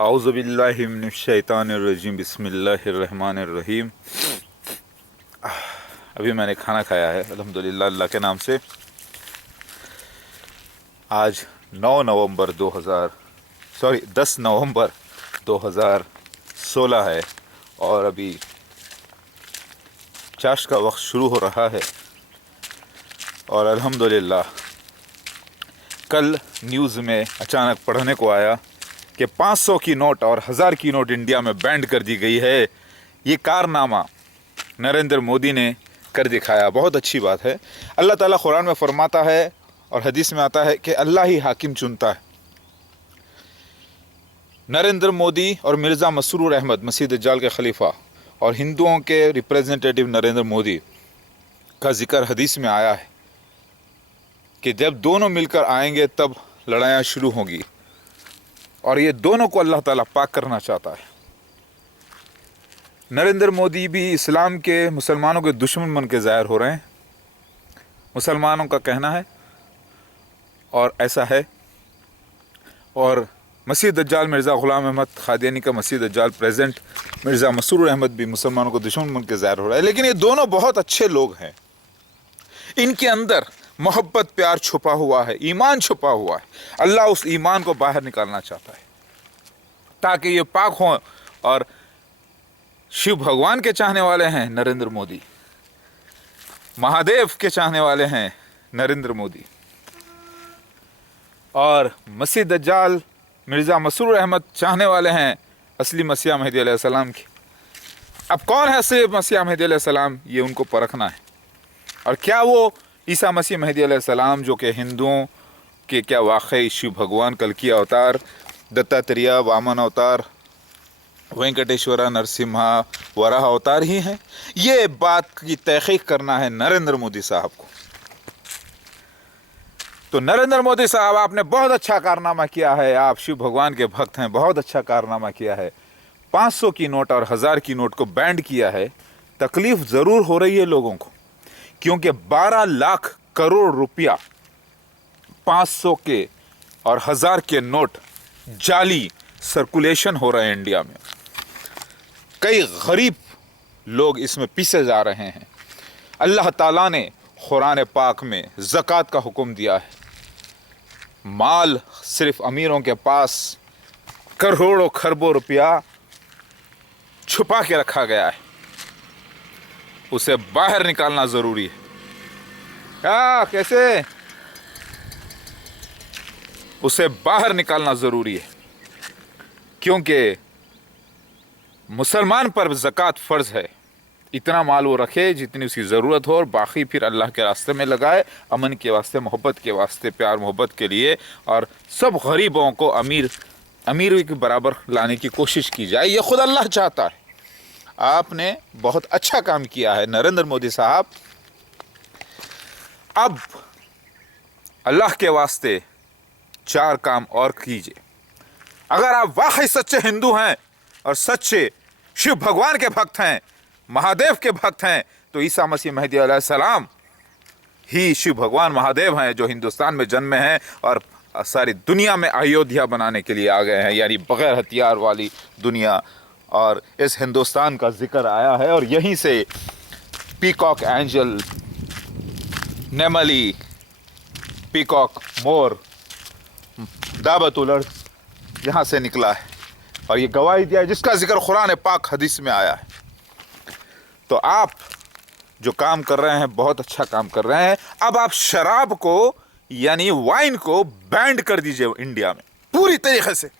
औज़ुबिल्लाहि मिनश्शैतानिर्रजीम बिस्मिल्लाहिर्रहमानिर्रहीम। अभी मैंने खाना खाया है अल्हम्दुलिल्लाह अल्लाह के नाम से। आज 10 नवंबर 2016 है और अभी चाश का वक्त शुरू हो रहा है। और अल्हम्दुलिल्लाह कल न्यूज़ में अचानक पढ़ने को आया कि 500 की नोट और 1000 की नोट इंडिया में बैंड कर दी गई है। ये कारनामा नरेंद्र मोदी ने कर दिखाया। बहुत अच्छी बात है। अल्लाह ताला कुरान में फरमाता है और हदीस में आता है कि अल्लाह ही हाकिम चुनता है। नरेंद्र मोदी और मिर्ज़ा मसरूर अहमद मसीह दज्जाल के खलीफा और हिंदुओं के रिप्रेजेंटेटिव नरेंद्र मोदी का जिक्र हदीस में आया है कि जब दोनों मिलकर आएंगे तब लड़ाइयाँ शुरू होंगी और ये दोनों को अल्लाह ताला पाक करना चाहता है। नरेंद्र मोदी भी इस्लाम के मुसलमानों के दुश्मन बन के ज़ाहिर हो रहे हैं, मुसलमानों का कहना है और ऐसा है। और मसीह दज्जाल मिर्ज़ा ग़ुलाम अहमद क़ादियानी का मसीह दज्जाल प्रेजेंट मिर्ज़ा मसरूर अहमद भी मुसलमानों को दुश्मन बन के ज़ाहिर हो रहा है। लेकिन ये दोनों बहुत अच्छे लोग हैं। इनके अंदर मोहब्बत प्यार छुपा हुआ है, ईमान छुपा हुआ है। अल्लाह उस ईमान को बाहर निकालना चाहता है ताकि ये पाक हों। और शिव भगवान के चाहने वाले हैं नरेंद्र मोदी, महादेव के चाहने वाले हैं नरेंद्र मोदी, और मसीह दज्जाल मिर्ज़ा मसरूर अहमद चाहने वाले हैं असली मसीह महदी अलैहिस्सलाम की। अब कौन है असली मसीह महदी अलैहिस्सलाम, ये उनको परखना है। और क्या वो ईसा मसीह महदी अलैहिस्सलाम जो कि हिंदुओं के क्या वाकई शिव भगवान कल्कि अवतार, दत्तात्रेय, वामन अवतार, वेंकटेश्वरा, नरसिम्हा, वराह अवतार ही हैं? ये बात की तहकीक करना है नरेंद्र मोदी साहब को। तो नरेंद्र मोदी साहब, आपने बहुत अच्छा कारनामा किया है। आप शिव भगवान के भक्त हैं, बहुत अच्छा कारनामा किया है। 500 की नोट और 1000 की नोट को बैंड किया है। तकलीफ ज़रूर हो रही है लोगों को, क्योंकि 12 लाख करोड़ रुपया 500 के और 1000 के नोट जाली सर्कुलेशन हो रहे हैं इंडिया में। कई गरीब लोग इसमें पीसे जा रहे हैं। अल्लाह ताला ने कुरान पाक में ज़कात का हुक्म दिया है। माल सिर्फ अमीरों के पास करोड़ों खरबों रुपया छुपा के रखा गया है, उसे बाहर निकालना ज़रूरी है। क्या कैसे? उसे बाहर निकालना ज़रूरी है, क्योंकि मुसलमान पर ज़कात फ़र्ज़ है। इतना माल वो रखे जितनी उसकी ज़रूरत हो और बाकी फिर अल्लाह के रास्ते में लगाए, अमन के वास्ते, मोहब्बत के वास्ते, प्यार मोहब्बत के लिए। और सब गरीबों को अमीरी के बराबर लाने की कोशिश की जाए। ये खुद अल्लाह चाहता है। आपने बहुत अच्छा काम किया है नरेंद्र मोदी साहब। अब अल्लाह के वास्ते 4 काम और कीजिए। अगर आप वाकई सच्चे हिंदू हैं और सच्चे शिव भगवान के भक्त हैं, महादेव के भक्त हैं, तो ईसा मसीह महदी अलैहिस्सलाम ही शिव भगवान महादेव हैं जो हिंदुस्तान में जन्मे हैं और सारी दुनिया में अयोध्या बनाने के लिए आ गए हैं, यानी बग़ैर हथियार वाली दुनिया। और इस हिंदुस्तान का जिक्र आया है और यहीं से पीकॉक एंजल, नेमली, पीकॉक, मोर, दाबत उलट यहाँ से निकला है और ये गवाही दिया है जिसका जिक्र कुरान पाक हदीस में आया है। तो आप जो काम कर रहे हैं बहुत अच्छा काम कर रहे हैं। अब आप शराब को यानी वाइन को बैंड कर दीजिए इंडिया में पूरी तरीके से।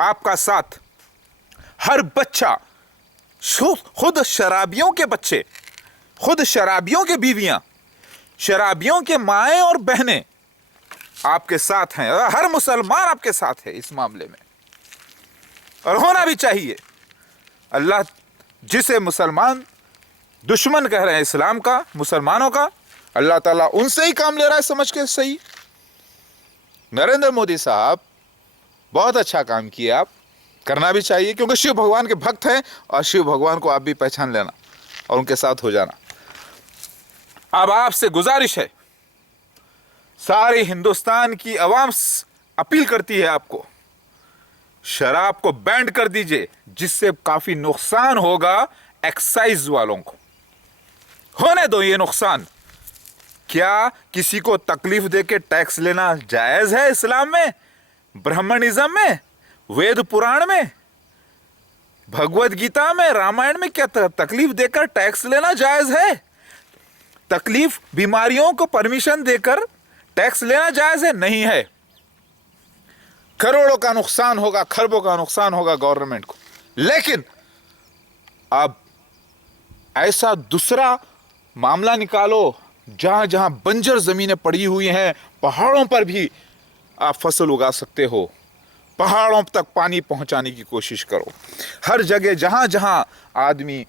आपका साथ हर बच्चा, खुद शराबियों के बच्चे, खुद शराबियों के बीवियां, शराबियों के माएँ और बहनें आपके साथ हैं। हर मुसलमान आपके साथ है इस मामले में, और होना भी चाहिए। अल्लाह जिसे मुसलमान दुश्मन कह रहे हैं इस्लाम का, मुसलमानों का, अल्लाह ताला उनसे ही काम ले रहा है समझ के। सही, नरेंद्र मोदी साहब बहुत अच्छा काम किया। आप करना भी चाहिए, क्योंकि शिव भगवान के भक्त हैं और शिव भगवान को आप भी पहचान लेना और उनके साथ हो जाना। अब आपसे गुजारिश है, सारे हिंदुस्तान की आवाम अपील करती है आपको, शराब को बैंड कर दीजिए, जिससे काफी नुकसान होगा एक्साइज वालों को। होने दो ये नुकसान। क्या किसी को तकलीफ देके टैक्स लेना जायज है इस्लाम में, ब्राह्मणिज्म में, वेद पुराण में, भगवत गीता में, रामायण में? क्या तकलीफ देकर टैक्स लेना जायज है? तकलीफ, बीमारियों को परमिशन देकर टैक्स लेना जायज है? नहीं है। करोड़ों का नुकसान होगा, खरबों का नुकसान होगा गवर्नमेंट को। लेकिन अब ऐसा दूसरा मामला निकालो जहां जहां बंजर जमीनें पड़ी हुई हैं, पहाड़ों पर भी आप फसल उगा सकते हो। पहाड़ों तक पानी पहुंचाने की कोशिश करो। हर जगह जहां जहां आदमी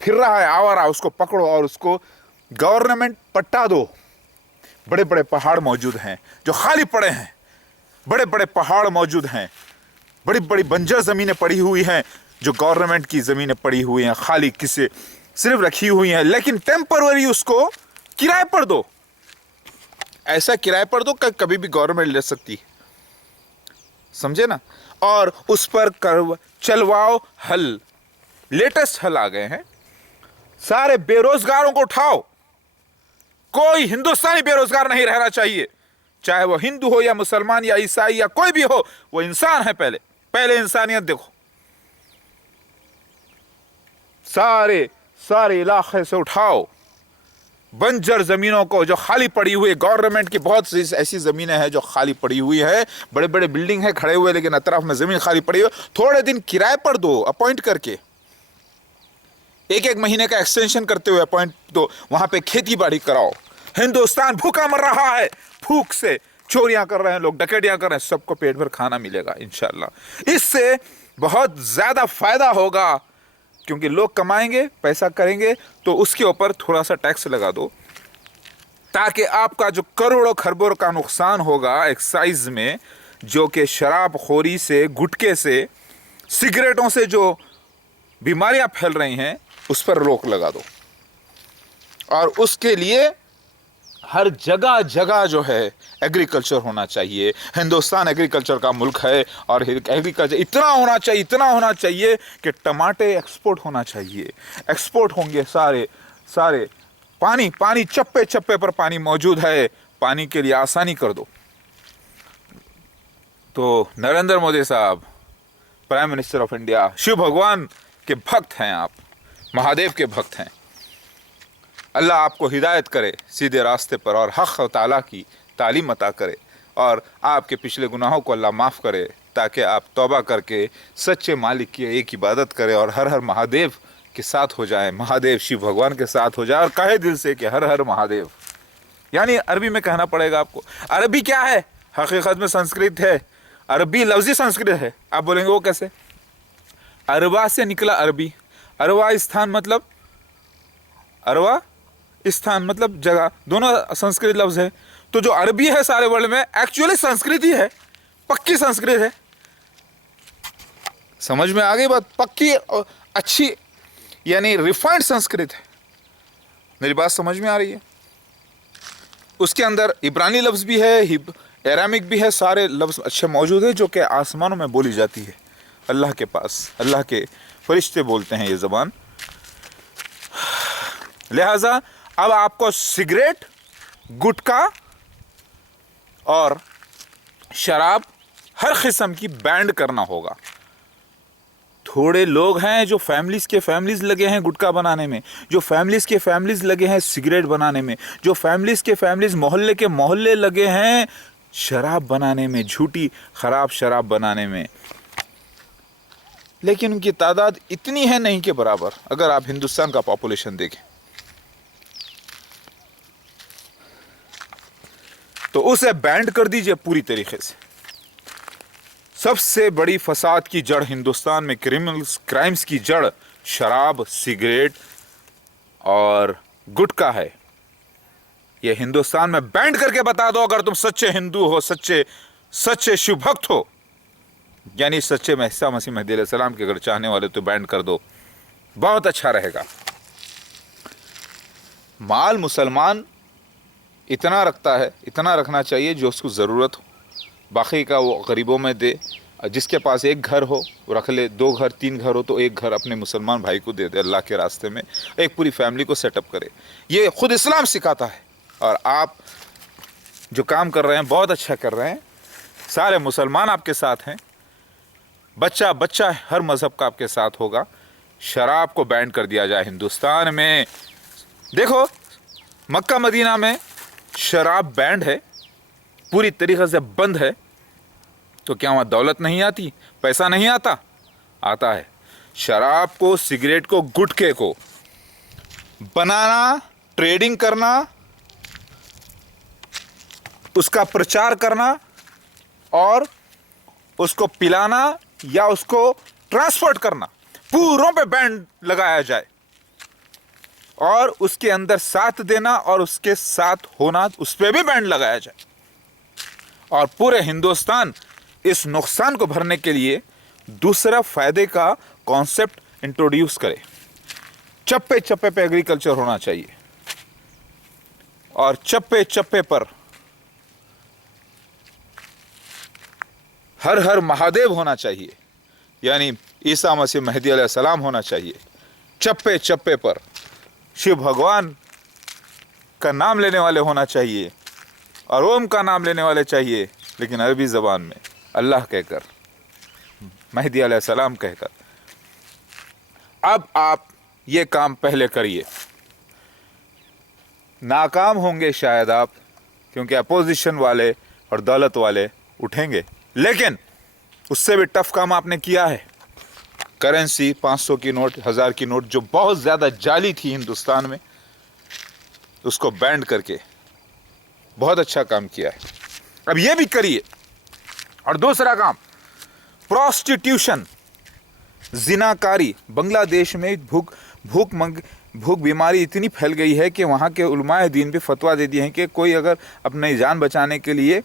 फिर रहा है आवारा, उसको पकड़ो और उसको गवर्नमेंट पट्टा दो। बड़े बड़े पहाड़ मौजूद हैं जो खाली पड़े हैं, बड़े बड़े पहाड़ मौजूद हैं, बड़ी बड़ी बंजर जमीनें पड़ी हुई हैं जो गवर्नमेंट की जमीनें पड़ी हुई हैं, खाली किसे सिर्फ रखी हुई हैं, लेकिन टेम्पररी उसको किराए पर दो। ऐसा किराए पर दो कि कभी भी गवर्नमेंट ले सकती है, समझे ना। और उस पर चलवाओ हल, लेटेस्ट हल आ गए हैं। सारे बेरोजगारों को उठाओ। कोई हिंदुस्तानी बेरोजगार नहीं रहना चाहिए, चाहे वो हिंदू हो या मुसलमान या ईसाई या कोई भी हो, वो इंसान है। पहले इंसानियत देखो। सारे इलाके से उठाओ बंजर जमीनों को जो खाली पड़ी हुई है। गवर्नमेंट की बहुत सी ऐसी जमीनें हैं जो खाली पड़ी हुई है, बड़े बड़े बिल्डिंग है खड़े हुए, लेकिन अतराफ में जमीन खाली पड़ी हुई। थोड़े दिन किराए पर दो, अपॉइंट करके, एक महीने का एक्सटेंशन करते हुए अपॉइंट दो। वहां पे खेती बाड़ी कराओ। हिंदुस्तान भूखा मर रहा है, भूख से चोरियां कर रहे हैं लोग, डकैतियां कर रहे हैं, सबको पेट भर खाना मिलेगा इंशाल्लाह। इससे बहुत ज्यादा फायदा होगा, क्योंकि लोग कमाएंगे, पैसा करेंगे, तो उसके ऊपर थोड़ा सा टैक्स लगा दो, ताकि आपका जो करोड़ों खरबों का नुकसान होगा एक्साइज में, जो कि शराब खोरी से, गुटखे से, सिगरेटों से जो बीमारियां फैल रही हैं, उस पर रोक लगा दो। और उसके लिए हर जगह जगह जो है एग्रीकल्चर होना चाहिए। हिंदुस्तान एग्रीकल्चर का मुल्क है, और एग्रीकल्चर इतना होना चाहिए कि टमाटे एक्सपोर्ट होना चाहिए। एक्सपोर्ट होंगे सारे। पानी चप्पे चप्पे पर पानी मौजूद है, पानी के लिए आसानी कर दो। तो नरेंद्र मोदी साहब, prime minister of India, Shiv भगवान के भक्त हैं आप, महादेव के भक्त हैं। अल्लाह आपको हिदायत करे सीधे रास्ते पर, और हक़ ताला की तालीम अता करे, और आपके पिछले गुनाहों को अल्लाह माफ़ करे, ताकि आप तौबा करके सच्चे मालिक की एक इबादत करें और हर हर महादेव के साथ हो जाए, महादेव शिव भगवान के साथ हो जाए, और कहे दिल से कि हर हर महादेव। यानी अरबी में कहना पड़ेगा आपको। अरबी क्या है? हकीकत में संस्कृत है। अरबी लफ्ज़ी संस्कृत है। आप बोलेंगे वो कैसे? अरबा से निकला अरबी। अरवा स्थान मतलब जगह, दोनों संस्कृत लफ्ज़ है। तो जो अरबी है सारे वर्ल्ड में, एक्चुअली संस्कृत ही है, पक्की संस्कृत है। समझ में आ गई बात? पक्की और अच्छी, यानी रिफाइंड संस्कृत है। मेरी बात समझ में आ रही है? उसके अंदर इब्रानी लफ्ज़ भी है, एरामिक भी है, सारे लफ्ज़ अच्छे मौजूद है, जो कि आसमानों में बोली जाती है अल्लाह के पास। अल्लाह के फरिश्ते बोलते हैं ये ज़बान। लिहाजा अब आपको सिगरेट, गुटखा और शराब हर किस्म की बैंड करना होगा। थोड़े लोग हैं जो फैमिलीज लगे हैं गुटखा बनाने में, जो फैमिलीज लगे हैं सिगरेट बनाने में, जो फैमिलीज मोहल्ले के मोहल्ले लगे हैं शराब बनाने में, झूठी खराब शराब बनाने में। लेकिन उनकी तादाद इतनी है नहीं के बराबर। अगर आप हिंदुस्तान का पॉपुलेशन देखें तो उसे बैंड कर दीजिए पूरी तरीके से। सबसे बड़ी फसाद की जड़ हिंदुस्तान में, क्राइम्स की जड़ शराब, सिगरेट और गुटखा है। यह हिंदुस्तान में बैंड करके बता दो, अगर तुम सच्चे हिंदू हो, सच्चे शिव भक्त हो, यानी सच्चे ईसा मसीह महदी अलैहिस्सलाम के अगर चाहने वाले, तो बैंड कर दो, बहुत अच्छा रहेगा। माल मुसलमान इतना रखता है, इतना रखना चाहिए जो उसको ज़रूरत हो, बाकी का वो गरीबों में दे, जिसके पास एक घर हो रख ले, 2 घर 3 घर हो तो एक घर अपने मुसलमान भाई को दे दे अल्लाह के रास्ते में, एक पूरी फैमिली को सेटअप करे। ये खुद इस्लाम सिखाता है। और आप जो काम कर रहे हैं बहुत अच्छा कर रहे हैं, सारे मुसलमान आपके साथ हैं, बच्चा बच्चा हर मज़हब का आपके साथ होगा। शराब को बैन कर दिया जाए हिंदुस्तान में। देखो मक्का मदीना में शराब बैंड है, पूरी तरीक़े से बंद है, तो क्या वहाँ दौलत नहीं आती, पैसा नहीं आता? आता है। शराब को, सिगरेट को, गुटखे को बनाना, ट्रेडिंग करना, उसका प्रचार करना और उसको पिलाना या उसको ट्रांसपोर्ट करना, पूरों पे बैन लगाया जाए। और उसके अंदर साथ देना और उसके साथ होना, उस पर भी बैन लगाया जाए। और पूरे हिंदुस्तान इस नुकसान को भरने के लिए दूसरा फायदे का कॉन्सेप्ट इंट्रोड्यूस करे। चप्पे चप्पे पे एग्रीकल्चर होना चाहिए और चप्पे चप्पे पर हर हर महादेव होना चाहिए, यानी ईसा मसीह मेहदी अलैहिस्सलाम होना चाहिए। चप्पे चप्पे पर शिव भगवान का नाम लेने वाले होना चाहिए और ओम का नाम लेने वाले चाहिए, लेकिन अरबी ज़बान में अल्लाह कहकर, मेहदी अलैहिस्सलाम कहकर। अब आप ये काम पहले करिए। नाकाम होंगे शायद आप, क्योंकि अपोजिशन वाले और दौलत वाले उठेंगे, लेकिन उससे भी टफ काम आपने किया है। करेंसी 500 की नोट, 1000 की नोट जो बहुत ज़्यादा जाली थी हिंदुस्तान में, उसको बैंड करके बहुत अच्छा काम किया है। अब ये भी करिए। और दूसरा काम, प्रोस्टिट्यूशन, जिनाकारी। बांग्लादेश में भूख बीमारी इतनी फैल गई है कि वहाँ के उलमाए दीन भी फतवा दे दिए हैं कि कोई अगर अपनी जान बचाने के लिए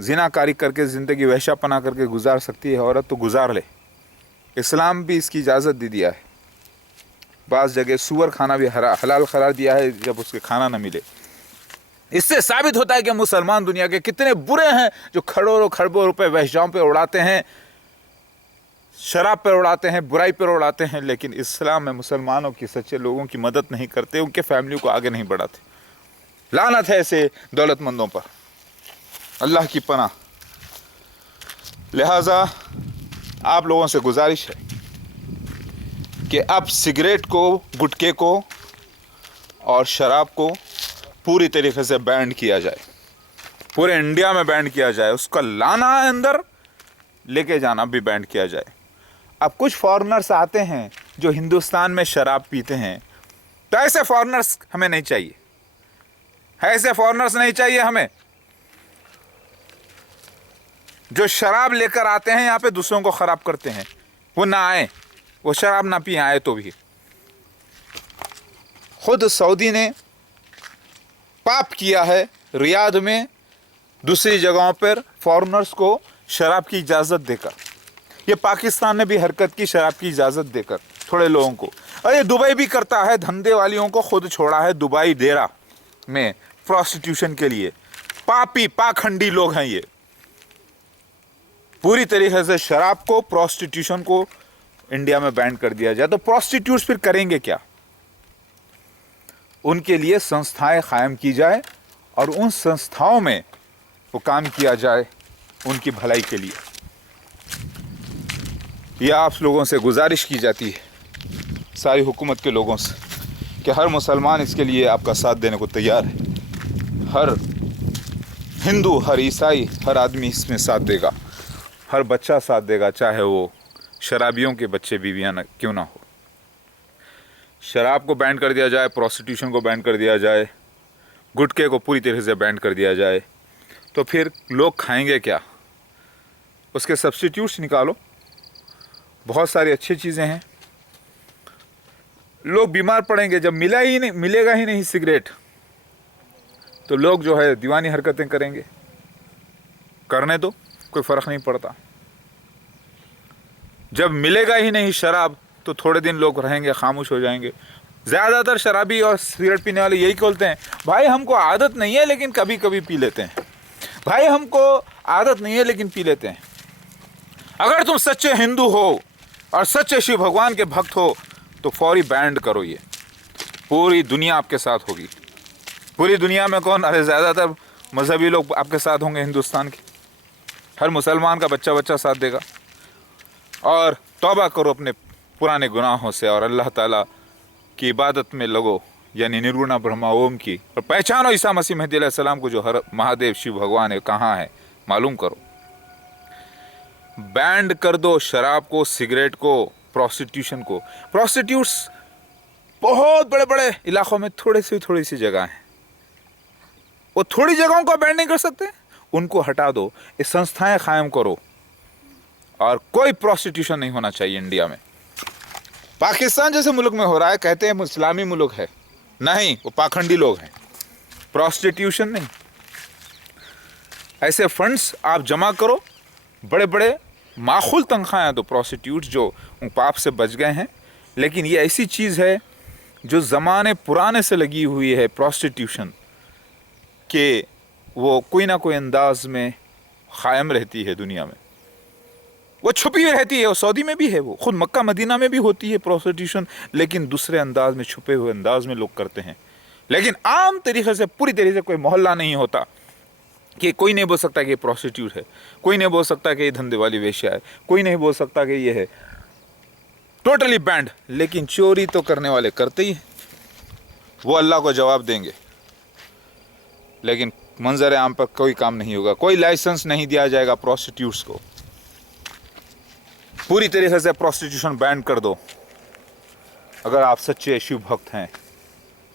जिनाकारी करके ज़िंदगी वहशापना करके गुजार सकती है औरत, तो गुजार ले। इस्लाम भी इसकी इजाज़त दे दिया है। बाज़ जगह सूअर खाना भी हलाल करार दिया है जब उसके खाना न मिले। इससे साबित होता है कि मुसलमान दुनिया के कितने बुरे हैं, जो करोड़ों खरबों रुपए वहशाओं पे उड़ाते हैं, शराब पर उड़ाते हैं, बुराई पर उड़ाते हैं, लेकिन इस्लाम में मुसलमानों की, सच्चे लोगों की मदद नहीं करते, उनके फैमिली को आगे नहीं बढ़ाते। लानत है ऐसे दौलतमंदों पर, अल्लाह की पनाह। लिहाजा आप लोगों से गुजारिश है कि अब सिगरेट को, गुटखे को और शराब को पूरी तरीके से बैन किया जाए, पूरे इंडिया में बैन किया जाए। उसका लाना है अंदर, लेके जाना भी बैन किया जाए। अब कुछ फॉरेनर्स आते हैं जो हिंदुस्तान में शराब पीते हैं, तो ऐसे फॉरेनर्स हमें नहीं चाहिए, ऐसे फॉरेनर्स नहीं चाहिए हमें, जो शराब लेकर आते हैं यहाँ पे दूसरों को ख़राब करते हैं। वो ना आए, वो शराब ना पिए, आए तो भी। खुद सऊदी ने पाप किया है रियाद में, दूसरी जगहों पर फॉरेनर्स को शराब की इजाज़त देकर। ये पाकिस्तान ने भी हरकत की शराब की इजाज़त देकर थोड़े लोगों को, और ये दुबई भी करता है। धंधे वालियों को खुद छोड़ा है दुबई डेरा में प्रोस्टिट्यूशन के लिए। पापी पाखंडी लोग हैं ये। पूरी तरीके से शराब को, प्रोस्टिट्यूशन को इंडिया में बैन कर दिया जाए, तो प्रोस्टिट्यूट्स फिर करेंगे क्या? उनके लिए संस्थाएं कायम की जाए और उन संस्थाओं में वो काम किया जाए उनकी भलाई के लिए। यह आप लोगों से गुजारिश की जाती है, सारी हुकूमत के लोगों से, कि हर मुसलमान इसके लिए आपका साथ देने को तैयार है। हर हिंदू, हर ईसाई, हर आदमी इसमें साथ देगा, हर बच्चा साथ देगा, चाहे वो शराबियों के बच्चे बीवियाँ न क्यों ना हो। शराब को बैन कर दिया जाए, प्रोस्टिट्यूशन को बैन कर दिया जाए, गुटखे को पूरी तरह से बैन कर दिया जाए, तो फिर लोग खाएंगे क्या? उसके सब्स्टिट्यूट्स निकालो। बहुत सारी अच्छी चीज़ें हैं। लोग बीमार पड़ेंगे जब मिलेगा ही नहीं सिगरेट, तो लोग जो है दीवानी हरकतें करेंगे। करने दो, कोई फ़र्क नहीं पड़ता। जब मिलेगा ही नहीं शराब, तो थोड़े दिन लोग रहेंगे, खामोश हो जाएंगे। ज़्यादातर शराबी और सिगरेट पीने वाले यही बोलते हैं, भाई हमको आदत नहीं है लेकिन कभी कभी पी लेते हैं, भाई हमको आदत नहीं है लेकिन पी लेते हैं। अगर तुम सच्चे हिंदू हो और सच्चे शिव भगवान के भक्त हो तो फौरी बैंड करो ये। पूरी दुनिया आपके साथ होगी। पूरी दुनिया में कौन, अरे ज़्यादातर मजहबी लोग आपके साथ होंगे हिंदुस्तान के। हर मुसलमान का बच्चा बच्चा साथ देगा। और तौबा करो अपने पुराने गुनाहों से और अल्लाह ताला की इबादत में लगो, यानी निर्गुणा ब्रह्मा ओम की, और पहचानो ईसा मसीह मेहदी अलैहिस्सलाम को जो हर महादेव शिव भगवान है, कहाँ है मालूम करो। बैंड कर दो शराब को, सिगरेट को, प्रोस्टिट्यूशन को। प्रोस्टिट्यूट्स बहुत बड़े बड़े इलाकों में थोड़ी सी जगह है, वो थोड़ी जगहों को बैंड नहीं कर सकते, उनको हटा दो। ये संस्थाएं कायम करो और कोई प्रोस्टिट्यूशन नहीं होना चाहिए इंडिया में। पाकिस्तान जैसे मुल्क में हो रहा है, कहते हैं इस्लामी मुल्क है, नहीं, वो पाखंडी लोग हैं। प्रोस्टिट्यूशन नहीं। ऐसे फंड्स आप जमा करो, बड़े बड़े माखूल तनख्वाहें दो प्रोस्टिट्यूट्स जो उन पाप से बच गए हैं। लेकिन ये ऐसी चीज़ है जो ज़माने पुराने से लगी हुई है, प्रोस्टिट्यूशन के वो कोई ना कोई अंदाज में क़ायम रहती है दुनिया में। वो छुपी हुई रहती है, और सऊदी में भी है, वो खुद मक्का मदीना में भी होती है प्रोस्टिट्यूशन, लेकिन दूसरे अंदाज में, छुपे हुए अंदाज में लोग करते हैं। लेकिन आम तरीके से, पूरी तरीके से कोई मोहल्ला नहीं होता कि कोई नहीं बोल सकता कि ये प्रोस्टिट्यूट है, कोई नहीं बोल सकता कि ये धंधे वाली वेश्या है, कोई नहीं बोल सकता कि ये है। Totally band. लेकिन चोरी तो करने वाले करते ही हैं, वो अल्लाह को जवाब देंगे। लेकिन मंजर आम पर कोई काम नहीं होगा, कोई लाइसेंस नहीं दिया जाएगा प्रोस्टिट्यूट्स को। पूरी तरीके से प्रोस्टिट्यूशन बैन कर दो अगर आप सच्चे शिव भक्त हैं,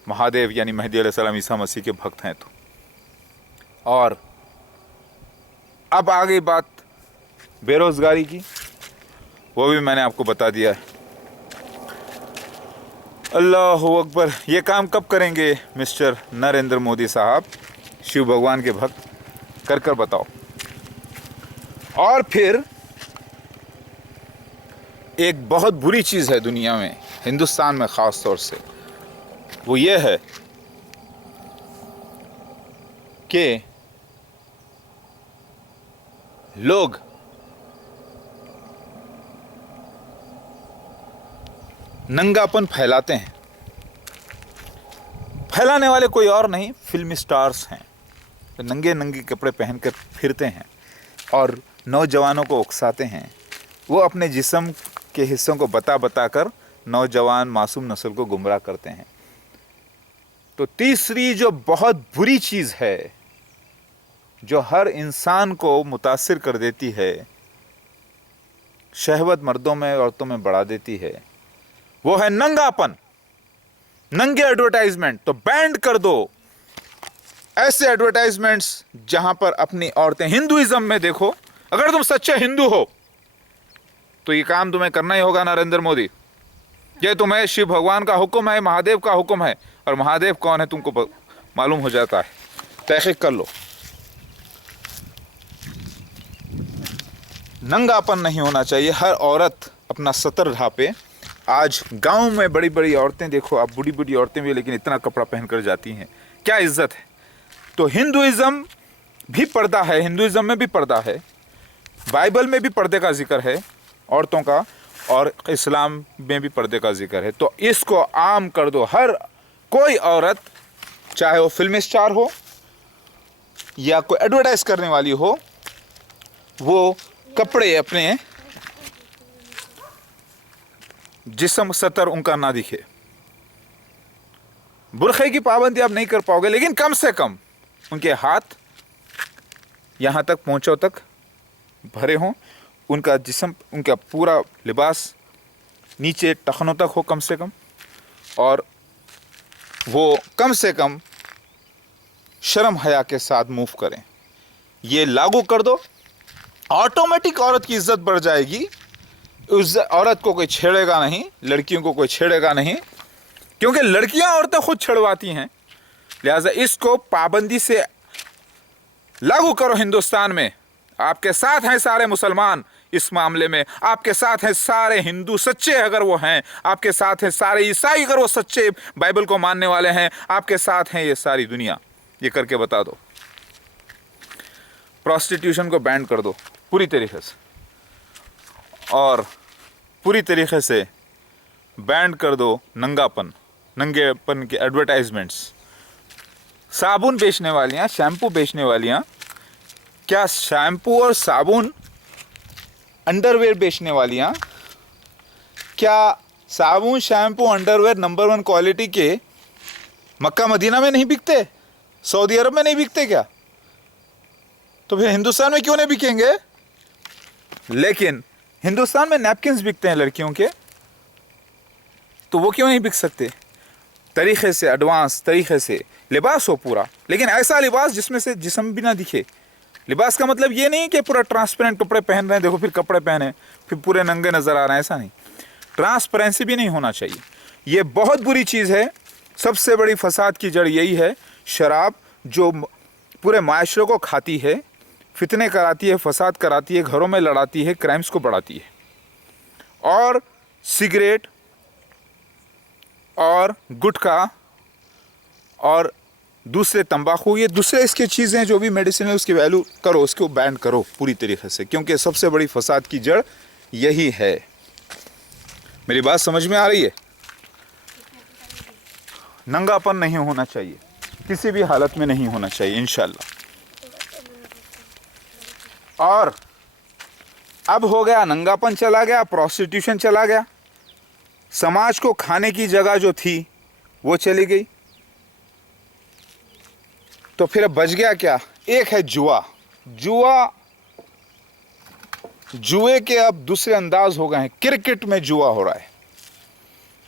महादेव यानी मेहदी अलैहिस्सलाम ईसा मसीह के भक्त हैं तो। और अब आ गई बात बेरोजगारी की, वो भी मैंने आपको बता दिया है। अल्लाह अकबर। ये काम कब करेंगे मिस्टर नरेंद्र मोदी साहब, शिव भगवान के भक्त, कर कर बताओ। और फिर एक बहुत बुरी चीज़ है दुनिया में, हिंदुस्तान में ख़ास तौर से, वो ये है कि लोग नंगापन फैलाते हैं। फैलाने वाले कोई और नहीं, फिल्मी स्टार्स हैं, तो नंगे नंगे कपड़े पहनकर फिरते हैं और नौजवानों को उकसाते हैं। वो अपने जिस्म के हिस्सों को बता कर नौजवान मासूम नस्ल को गुमराह करते हैं। तो तीसरी जो बहुत बुरी चीज़ है, जो हर इंसान को मुतासिर कर देती है, शहवत मर्दों में औरतों में बढ़ा देती है, वो है नंगापन, नंगे एडवर्टाइजमेंट। तो बैंड कर दो ऐसे एडवर्टाइजमेंट्स जहां पर अपनी औरतें, हिंदुइज्म में देखो, अगर तुम सच्चे हिंदू हो तो ये काम तुम्हें करना ही होगा नरेंद्र मोदी। ये तुम्हें शिव भगवान का हुक्म है, महादेव का हुक्म है, और महादेव कौन है तुमको मालूम हो जाता है, तहकीक कर लो। नंगापन नहीं होना चाहिए, हर औरत अपना सतर ढांपे। आज गांव में बड़ी बड़ी औरतें देखो, आप बूढ़ी बूढ़ी औरतें भी, लेकिन इतना कपड़ा पहनकर जाती हैं, क्या इज्जत है। तो हिंदुइज्म भी पर्दा है, हिंदुइज्म में भी पर्दा है, बाइबल में भी पर्दे का जिक्र है औरतों का, और इस्लाम में भी पर्दे का जिक्र है। तो इसको आम कर दो। हर कोई औरत, चाहे वो फिल्म स्टार हो या कोई एडवर्टाइज करने वाली हो, वो कपड़े अपने जिस्म सतर उनका ना दिखे। बुरखे की पाबंदी आप नहीं कर पाओगे, लेकिन कम से कम उनके हाथ यहाँ तक पहुँचों तक भरे हों, उनका जिस्म, उनका पूरा लिबास नीचे टखनों तक हो कम से कम, और वो कम से कम शर्म हया के साथ मूव करें। ये लागू कर दो, ऑटोमेटिक औरत की इज्जत बढ़ जाएगी। उस औरत को कोई छेड़ेगा नहीं, लड़कियों को कोई छेड़ेगा नहीं, क्योंकि लड़कियां औरतें खुद छेड़वाती हैं। लिहाजा इसको पाबंदी से लागू करो हिंदुस्तान में। आपके साथ हैं सारे मुसलमान इस मामले में, आपके साथ हैं सारे हिंदू सच्चे अगर वो हैं, आपके साथ हैं सारे ईसाई अगर वो सच्चे बाइबल को मानने वाले हैं, आपके साथ हैं ये सारी दुनिया। ये करके बता दो। प्रोस्टिट्यूशन को बैन कर दो पूरी तरीके से। और पूरी तरीके से बैन कर दो नंगेपन के एडवर्टाइजमेंट्स। साबुन बेचने वालियाँ, शैम्पू बेचने वालियाँ, क्या शैम्पू और साबुन, अंडरवेयर बेचने वालियाँ, क्या साबुन शैम्पू अंडरवेयर नंबर 1 क्वालिटी के मक्का मदीना में नहीं बिकते, सऊदी अरब में नहीं बिकते क्या? तो फिर हिंदुस्तान में क्यों नहीं बिकेंगे? लेकिन हिंदुस्तान में नैपकिन्स बिकते हैं लड़कियों के, तो वो क्यों नहीं बिक सकते? तरीके से, एडवांस तरीके से लिबास हो पूरा, लेकिन ऐसा लिबास जिसमें से जिस्म भी ना दिखे। लिबास का मतलब ये नहीं कि पूरा ट्रांसपेरेंट कपड़े पहन रहे हैं, देखो फिर कपड़े पहने फिर पूरे नंगे नज़र आ रहे हैं, ऐसा नहीं। ट्रांसपेरेंसी भी नहीं होना चाहिए, ये बहुत बुरी चीज़ है। सबसे बड़ी फसाद की जड़ यही है, शराब जो पूरे माशरे को खाती है, फितने कराती है, फसाद कराती है, घरों में लड़ाती है, क्राइम्स को बढ़ाती है। और सिगरेट और गुटखा और दूसरे तंबाकू, ये दूसरे इसके चीज़ें जो भी मेडिसिन है उसकी वैल्यू करो, उसको बैन करो पूरी तरीके से, क्योंकि सबसे बड़ी फसाद की जड़ यही है। मेरी बात समझ में आ रही है? नंगापन नहीं होना चाहिए, किसी भी हालत में नहीं होना चाहिए इंशाल्लाह। और अब हो गया, नंगापन चला गया, प्रोस्टिट्यूशन चला गया, समाज को खाने की जगह जो थी वो चली गई, तो फिर अब बच गया क्या? एक है जुआ। जुए के अब दूसरे अंदाज हो गए हैं। क्रिकेट में जुआ हो रहा है,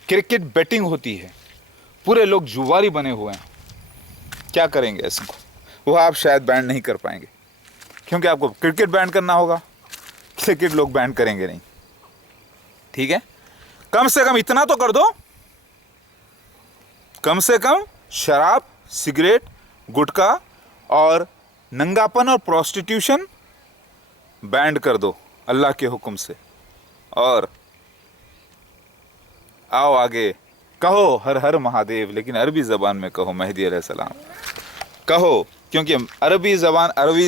क्रिकेट बेटिंग होती है, पूरे लोग जुआरी बने हुए हैं। क्या करेंगे ऐसे को? वो आप शायद बैन नहीं कर पाएंगे, क्योंकि आपको क्रिकेट बैन करना होगा, क्रिकेट लोग बैन करेंगे नहीं। ठीक है, कम से कम इतना तो कर दो, कम से कम शराब, सिगरेट, गुटखा और नंगापन और प्रोस्टिट्यूशन बैन कर दो अल्लाह के हुक्म से। और आओ आगे कहो हर हर महादेव, लेकिन अरबी ज़बान में कहो मेहदी अलैहिस्सलाम कहो, क्योंकि अरबी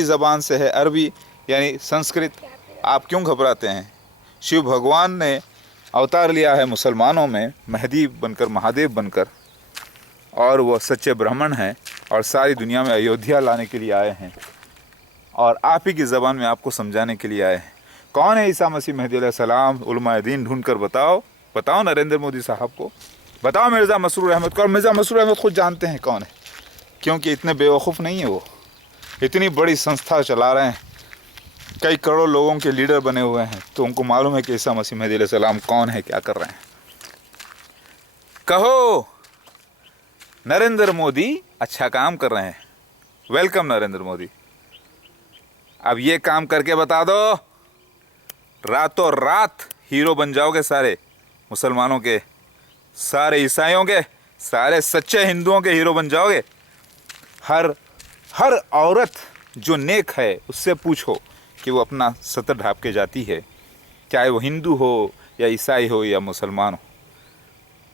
ज़बान से है, अरबी यानी संस्कृत। आप क्यों घबराते हैं? शिव भगवान ने अवतार लिया है मुसलमानों में मेहदी बनकर, महादेव बनकर, और वो सच्चे ब्राह्मण हैं और सारी दुनिया में अयोध्या लाने के लिए आए हैं, और आप ही की ज़बान में आपको समझाने के लिए आए हैं। कौन है ईसा मसीह मेहदी अलैहिस्सलाम? उलमाए दीन ढूंढ कर बताओ नरेंद्र मोदी साहब को, बताओ मिर्ज़ा मसरूर अहमद को। और मिर्ज़ा मसरूर अहमद खुद जानते हैं कौन है, क्योंकि इतने बेवकूफ़ नहीं है वो, इतनी बड़ी संस्था चला रहे हैं, कई करोड़ लोगों के लीडर बने हुए हैं, तो उनको मालूम है कि ईसा मसीह मेहदी अलैहिस्सलाम कौन है, क्या कर रहे हैं। कहो नरेंद्र मोदी अच्छा काम कर रहे हैं, वेलकम नरेंद्र मोदी। अब ये काम करके बता दो, रातों रात हीरो बन जाओगे सारे मुसलमानों के, सारे ईसाइयों के, सारे सच्चे हिंदुओं के हीरो बन जाओगे। हर औरत जो नेक है उससे पूछो कि वो अपना सतर ढाँप के जाती है, चाहे वो हिंदू हो या ईसाई हो या मुसलमान हो।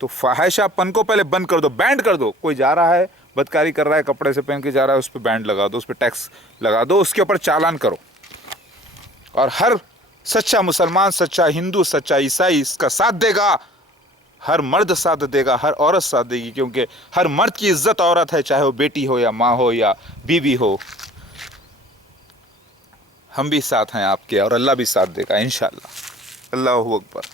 तो फाहिशापन को पहले बंद कर दो, बैंड कर दो। कोई जा रहा है बदकारी कर रहा है, कपड़े से पहन के जा रहा है, उस पर बैंड लगा दो, उस पर टैक्स लगा दो, उसके ऊपर चालान करो। और हर सच्चा मुसलमान, सच्चा हिंदू, सच्चा ईसाई इसका साथ देगा, हर मर्द साथ देगा, हर औरत साथ देगी, क्योंकि हर मर्द की इज्जत औरत है, चाहे वो बेटी हो या माँ हो या बीवी हो। हम भी साथ हैं आपके, और अल्लाह भी साथ देगा इंशाअल्लाह। अल्लाहू अकबर।